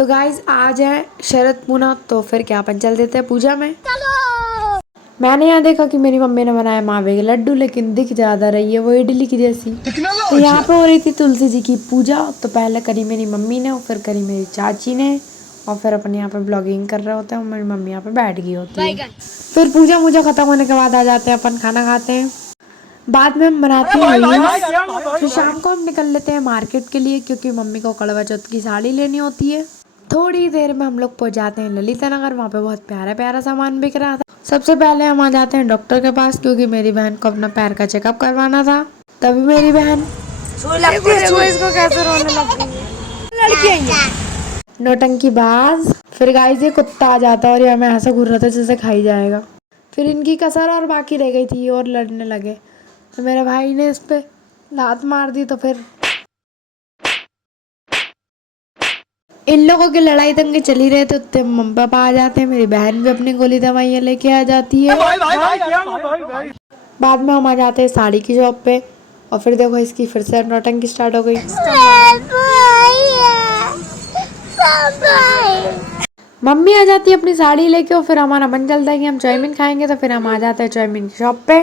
तो गाइज आज है शरद पूर्णिमा, तो फिर क्या अपन चल देते हैं पूजा में। मैंने यहाँ देखा कि मेरी मम्मी ने बनाया मावे के लड्डू, लेकिन दिख ज्यादा रही है वो इडली की जैसी। तो यहाँ पे हो रही थी तुलसी जी की पूजा। तो पहले करी मेरी मम्मी ने और फिर करी मेरी चाची ने, और फिर अपन यहाँ पे ब्लॉगिंग कर रहे होते हैं और मेरी मम्मी यहाँ पे बैठ गई होती है। फिर पूजा मुझा खत्म होने के बाद आ जाते हैं अपन खाना खाते हैं। बाद में हम बनाते हैं हलवा। फिर शाम को हम निकल लेते हैं मार्केट के लिए, क्योंकि मम्मी को करवा चौथ की साड़ी लेनी होती है। थोड़ी देर में हम लोग पहुंच जाते हैं ललिता नगर। वहाँ पे बहुत प्यारा प्यारा सामान बिक रहा था। सबसे पहले हम आ जाते हैं डॉक्टर के पास, क्योंकि मेरी बहन को अपना पैर का चेकअप करवाना था। तभी मेरी बहन इसको कैसे रोने लगी, नौटंकी बाज। फिर गाइस ये कुत्ता आ जाता है और ये हमें ऐसा घूर रहा था जैसे खाई जाएगा। फिर इनकी कसर और बाकी रह गई थी और लड़ने लगे, तो मेरे भाई ने इस पे लात मार दी। तो फिर इन लोगों की लड़ाई दंगे चली रहे थे, उतने मम्मी पापा आ जाते हैं। मेरी बहन भी अपनी गोली दवाइयाँ लेके आ जाती है। बाद में हम आ जाते हैं साड़ी की शॉप पे, और फिर देखो इसकी फिर से नौटंकी स्टार्ट हो गई। मम्मी आ जाती है अपनी साड़ी लेके, और फिर हमारा मन चलता है कि हम चाउमीन खाएंगे। तो फिर हम आ जाते हैं चाउमीन की शॉप पे।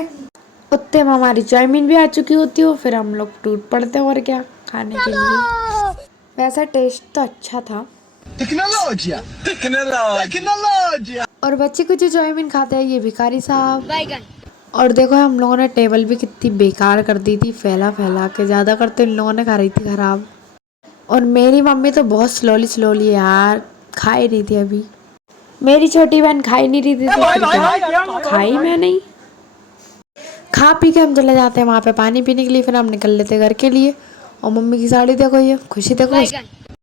उतने में हमारी चाउमीन भी आ चुकी होती है, फिर हम लोग टूट पड़ते हैं और क्या खाने के लिए। वैसा टेस्ट तो अच्छा था। और बच्चे कुछ चाउमीन खाते हैं, ये भिखारी साहब। और देखो हम लोगों ने टेबल भी कितनी बेकार कर दी थी, फैला फैला के। ज्यादा करते इन लोगों ने खा रही थी खराब। और मेरी मम्मी तो बहुत स्लोली यार खा ही रही थी। अभी मेरी छोटी बहन खाई नहीं रही थी, तो फिर क्या खाई मैं नहीं। खा पी के हम चले जाते हैं वहाँ पे पानी पीने के लिए। फिर हम निकल लेते घर के लिए। और मम्मी की साड़ी देखो, ये खुशी देखो।